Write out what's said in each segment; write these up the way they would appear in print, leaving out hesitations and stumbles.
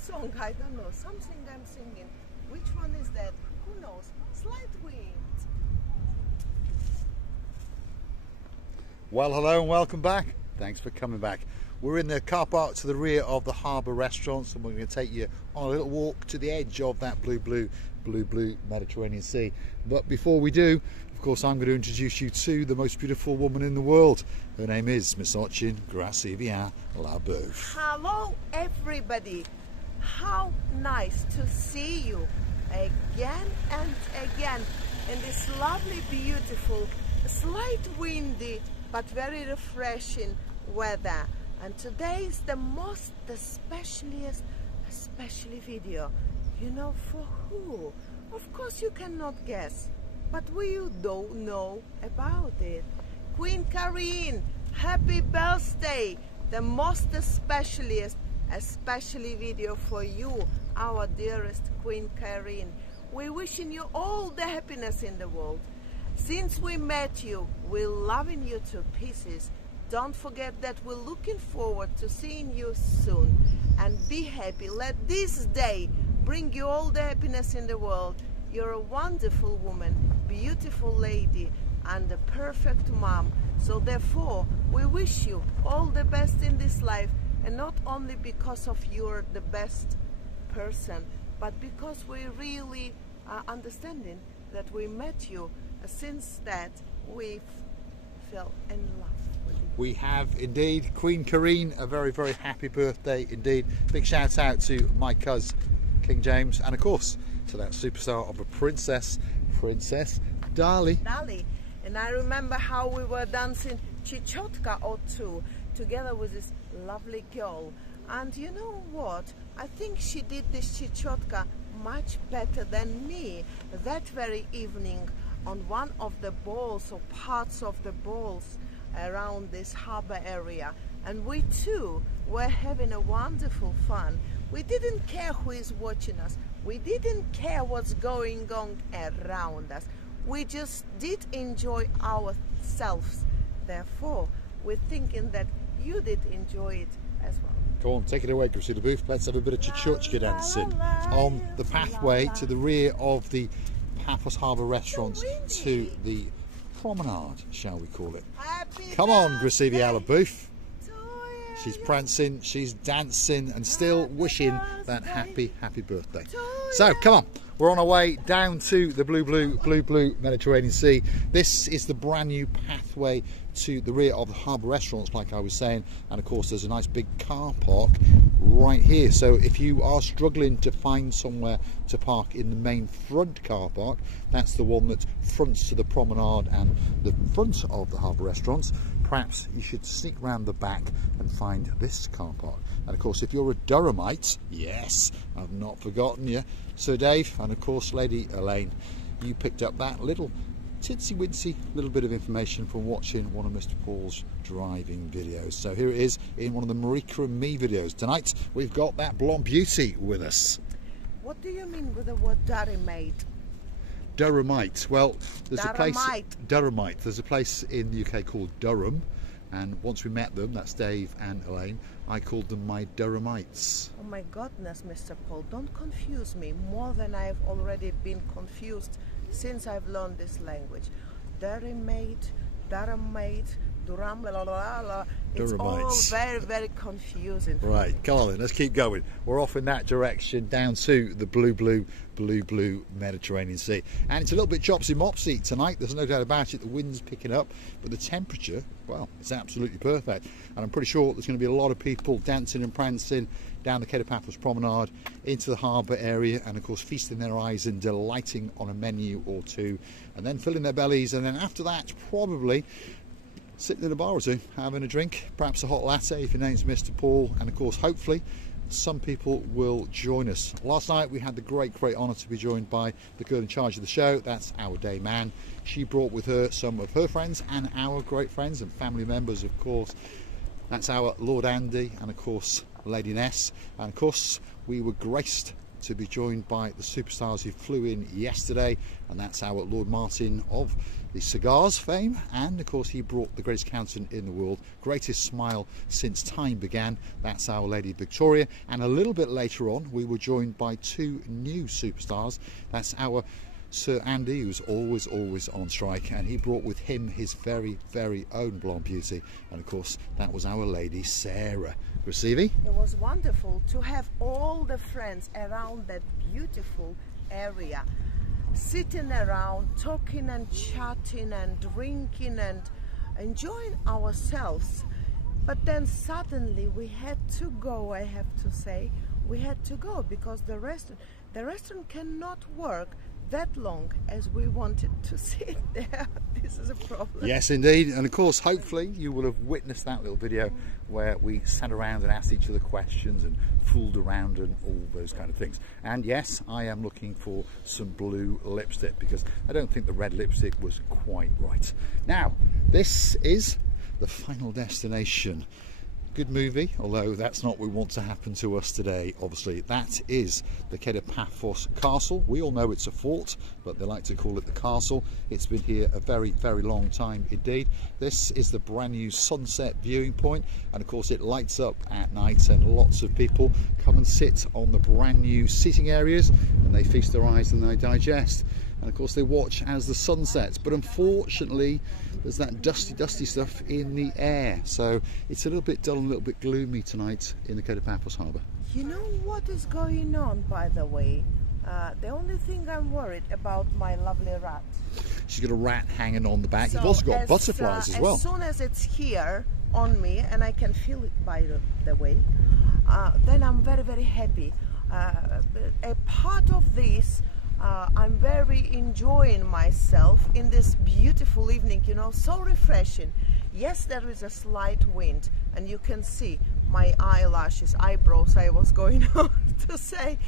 song? I don't know. Something I'm singing. Which one is that? Who knows? Slight wind. Well, hello and welcome back. Thanks for coming back. We're in the car park to the rear of the Harbour restaurants, and we're going to take you on a little walk to the edge of that blue Mediterranean Sea. But before we do, of course, I'm going to introduce you to the most beautiful woman in the world. Her name is Miss Ochin Gracivia Labeuf. Hello, everybody. How nice to see you again and again in this lovely, beautiful, slight windy, but very refreshing weather. And today is the especially video. You know for who? Of course you cannot guess, but we don't know about it. Queen Karine, happy birthday! The most especially video for you, our dearest Queen Karine. We're wishing you all the happiness in the world. Since we met you, we're loving you to pieces. Don't forget that we're looking forward to seeing you soon. And be happy. Let this day bring you all the happiness in the world. You're a wonderful woman, beautiful lady, and a perfect mom. So therefore, we wish you all the best in this life. And not only because of you're the best person, but because we really are understanding that we met you. Since that, we fell in love with you. We have indeed. Queen Karine, a very, very happy birthday indeed. Big shout out to my cousin, King James, and of course to that superstar of a princess, Princess Dali. And I remember how we were dancing chichotka or two together with this lovely girl. And you know what? I think she did this chichotka much better than me that very evening on one of the balls or parts of the balls around this harbor area. And we too were having a wonderful fun. We didn't care who is watching us. We didn't care what's going on around us. We just did enjoy ourselves. Therefore, we're thinking that you did enjoy it as well. Go on, take it away, Gracivia Labeuf. Let's have a bit of chichotka dancing on the pathway to the rear of the Paphos Harbour restaurants to the promenade, shall we call it. Come on, Gracivia Labeuf. She's prancing, she's dancing, and still wishing that happy birthday. So, come on. We're on our way down to the blue Mediterranean Sea. This is the brand new pathway to the rear of the harbour restaurants, like I was saying, and of course there's a nice big car park right here. So if you are struggling to find somewhere to park in the main front car park, that's the one that fronts to the promenade and the front of the harbour restaurants, perhaps you should sneak round the back and find this car park. And of course, if you're a Durhamite, yes, I've not forgotten you, Sir Dave, and of course Lady Elaine, you picked up that little titsy-wintsy little bit of information from watching one of Mr. Paul's driving videos. So here it is in one of the Marika and me videos. Tonight we've got that blonde beauty with us. What do you mean with the word Durhamite? Durhamite. Well, there's Durhamite. Durhamite. There's a place in the UK called Durham, and once we met them, that's Dave and Elaine, I called them my Durhamites. Oh my goodness, Mr. Paul, don't confuse me more than I've already been confused since I've learned this language. Durhamite, Durham, la la la la. It's all very, very confusing. Right, come on then, let's keep going. We're off in that direction down to the blue Mediterranean Sea. And it's a little bit chopsy-mopsy tonight, there's no doubt about it. The wind's picking up, but the temperature, well, it's absolutely perfect. And I'm pretty sure there's going to be a lot of people dancing and prancing down the Kato Paphos promenade into the harbour area, and of course feasting their eyes and delighting on a menu or two, and then filling their bellies, and then after that probably sitting in a bar or two having a drink, perhaps a hot latte if your name's Mr. Paul, and of course hopefully some people will join us. Last night we had the great honour to be joined by the girl in charge of the show. That's our day man. She brought with her some of her friends and our great friends and family members, of course. That's our Lord Andy and of course Lady Ness, and of course we were graced to be joined by the superstars who flew in yesterday, and that's our Lord Martin of the cigars fame, and of course he brought the greatest accountant in the world, greatest smile since time began. That's Our Lady Victoria. And a little bit later on we were joined by two new superstars. That's our Sir Andy, who's always on strike, and he brought with him his very own blonde beauty, and of course that was Our Lady Sarah. Receivy? It was wonderful to have all the friends around that beautiful area, sitting around, talking and chatting and drinking and enjoying ourselves. But then suddenly we had to go, I have to say. We had to go because the restaurant cannot work that long as we wanted to sit there. This is a problem. Yes, indeed. And of course, hopefully you will have witnessed that little video where we sat around and asked each other questions and fooled around and all those kind of things. And yes, I am looking for some blue lipstick because I don't think the red lipstick was quite right. Now, this is the final destination. Good movie, although that's not what we want to happen to us today. Obviously, that is the Kato Paphos Castle. We all know it's a fort, but they like to call it the castle. It's been here a very long time indeed. This is the brand new sunset viewing point, and of course it lights up at night, and lots of people come and sit on the brand new seating areas, and they feast their eyes and they digest. And of course they watch as the sun sets, but unfortunately there's that dusty stuff in the air, so it's a little bit dull and a little bit gloomy tonight in the Kato Paphos Harbour. You know what is going on, by the way? The only thing I'm worried about, my lovely rat. She's got a rat hanging on the back. So You've also got butterflies as well. As soon as it's here on me, and I can feel it by the way, then I'm very happy. A part of this, I'm very enjoying myself in this beautiful evening, you know, so refreshing. Yes, there is a slight wind, and you can see my eyebrows, I was going on to say,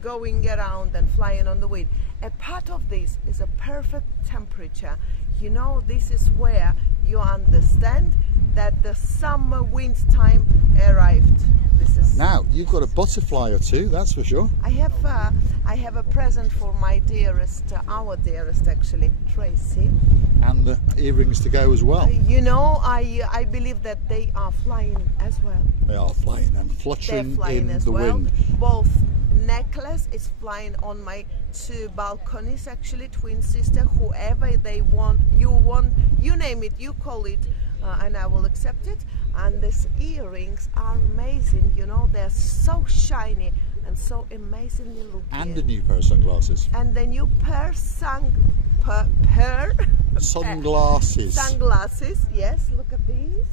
going around and flying on the wind. A part of this is a perfect temperature. You know, this is where you understand that the summer wind time arrived. This is now you've got a butterfly or two, that's for sure. I have a present for my dearest, our dearest actually, Tracy. And the earrings to go as well. You know, I believe that they are flying as well. They are flying and fluttering in the wind. Both necklace is flying on my two balconies, actually, twin sister, whoever they want, you name it, you call it, and I will accept it. And these earrings are amazing, you know, they're so shiny and so amazingly looking. And a new pair of sunglasses. And the new sunglasses. Sunglasses, yes, look at these.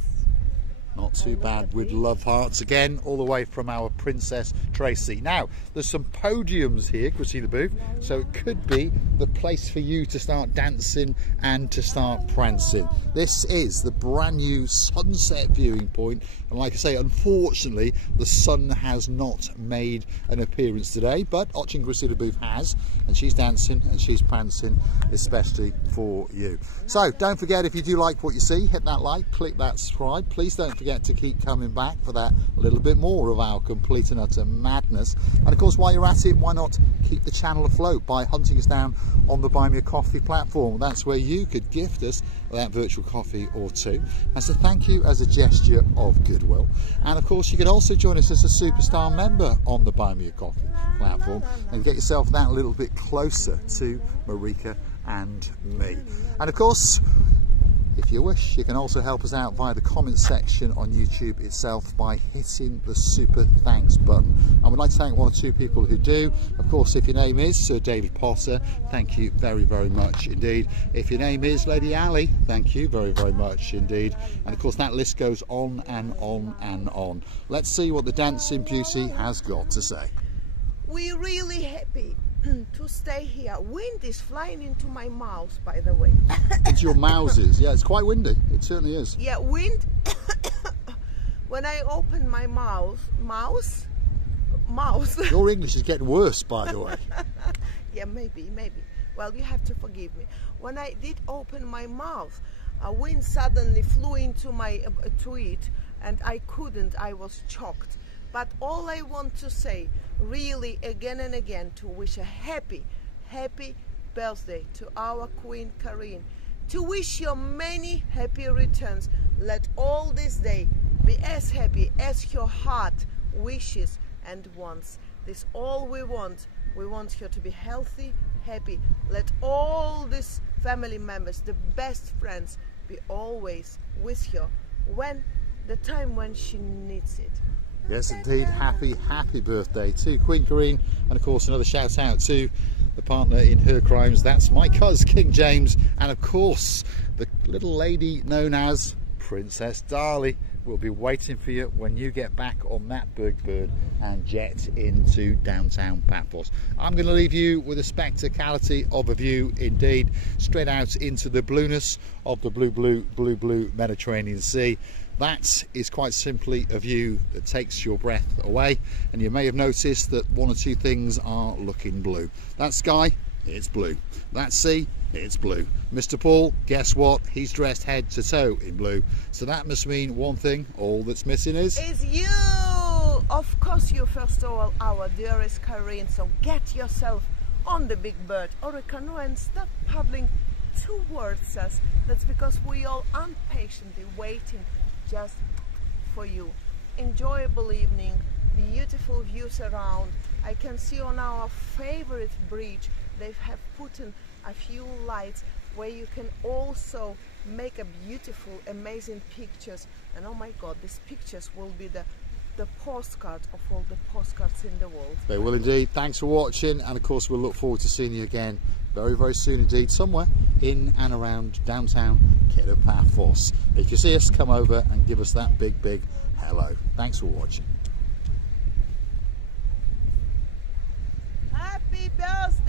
Not too bad, with love hearts again, all the way from our Princess Tracy. Now, there's some podiums here, Christina Booth, so it could be the place for you to start dancing and to start prancing. This is the brand new sunset viewing point, and like I say, unfortunately, the sun has not made an appearance today, but Ochin Christina Booth has, and she's dancing and she's prancing, especially for you. So, don't forget, if you do like what you see, hit that like, click that subscribe. Please don't forget to keep coming back for that little bit more of our complete and utter madness. And of course, while you're at it, why not keep the channel afloat by hunting us down on the Buy Me a Coffee platform. That's where you could gift us that virtual coffee or two as a thank you, as a gesture of goodwill. And of course, you could also join us as a superstar member on the Buy Me a Coffee platform and get yourself that little bit closer to Marika and me. And of course, if you wish, you can also help us out via the comment section on YouTube itself by hitting the super thanks button. I would like to thank one or two people who do. Of course, if your name is Sir David Potter, thank you very much indeed. If your name is Lady Ali, thank you very much indeed. And of course, that list goes on and on and on. Let's see what the dancing beauty has got to say. We're really happy to stay here. Wind is flying into my mouth, by the way. It's your mouses. Yeah, it's quite windy. It certainly is. Yeah, wind. When I open my mouth. Your English is getting worse, by the way. Yeah, maybe. Well, you have to forgive me. When I did open my mouth, a wind suddenly flew into my to it, and I couldn't. I was choked. But all I want to say, really again and again, to wish a happy birthday to our Queen Karine, to wish you many happy returns. Let all this day be as happy as your heart wishes and wants. This all we want. We want her to be healthy, happy. Let all these family members, the best friends, be always with her when the time when she needs it. Yes, indeed. Happy birthday to Queen Karine, and of course another shout out to the partner in her crimes. That's my cuz King James, and of course the little lady known as Princess Darley will be waiting for you when you get back on that big bird and jet into downtown Paphos. I'm going to leave you with a spectacality of a view indeed, straight out into the blueness of the blue Mediterranean Sea. That is quite simply a view that takes your breath away, and you may have noticed that one or two things are looking blue. That sky, it's blue. That sea, it's blue. Mr. Paul, guess what? He's dressed head to toe in blue. So that must mean one thing, all that's missing is you! Of course you, first of all, our dearest Karine. So get yourself on the big bird or a canoe and start paddling towards us. That's because we all impatiently waiting just for you. Enjoyable evening, beautiful views around. I can see on our favorite bridge they have put in a few lights where you can also make a beautiful, amazing pictures. And oh my God, these pictures will be the postcard of all the postcards in the world. They will indeed. Thanks for watching, and of course we'll look forward to seeing you again very soon indeed, somewhere in and around downtown Kato Paphos. If you see us, come over and give us that big hello. Thanks for watching. Happy birthday!